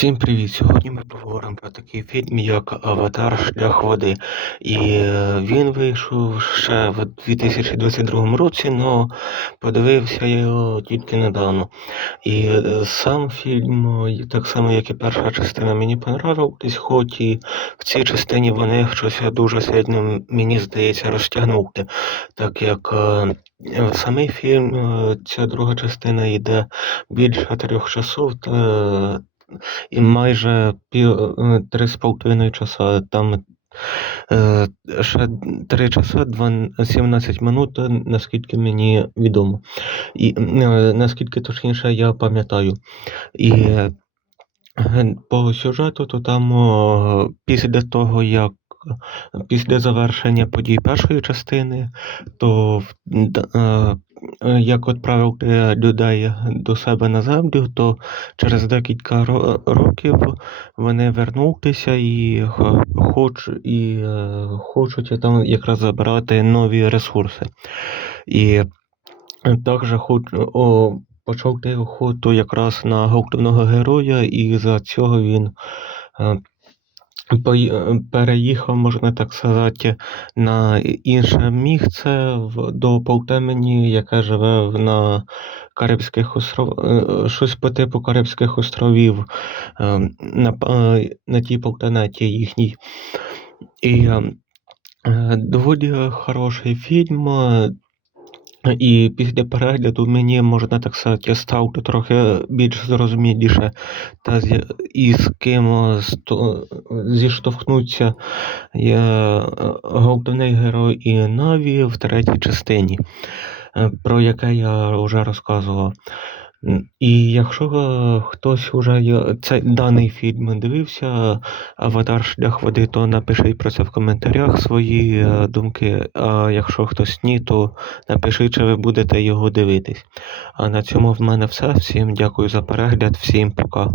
Всім привіт! Сьогодні ми поговоримо про такий фільм, як Аватар Шлях води. І е, він вийшов ще в 2022 році, але подивився я його тільки недавно. І е, сам фільм, так само як і перша частина, мені понравились, хоч і в цій частині вони щось дуже сильно, мені здається, розтягнути. Так як е, самий фільм, ця друга частина йде більше трьох часов. Та, і майже е, три з половиною часа. Там е, ще три часа, два, 17 минут, наскільки мені відомо. І е, наскільки точніше я пам'ятаю. І по сюжету, то там після того, як після завершення подій першої частини, то як відправити людей до себе на землю, то через декілька років вони вернулися і хоч, і, е, хочуть там якраз забирати нові ресурси. І також хоч, о, почати охоту якраз на головного героя, і за цього він е, е, переїхав, можна так сказати, на інше місце до Полтемені, яке живе на Карибських островах, щось по типу Карибських островів, е, на, е, на тій Полтенеті їхній. І е, е, доволі хороший фільм. І після перегляду мені, можна так сказати, стало трохи більш зрозуміліше, та з, і з ким сто, зіштовхнуться головний герой і Наві в третій частині, е, про яке я вже розказував. І якщо хтось уже цей даний фільм дивився, Аватар Шлях води, то напишіть про це в коментарях свої е, думки. А якщо хтось ні, то напишіть, чи ви будете його дивитись. А на цьому в мене все. Всім дякую за перегляд, всім пока.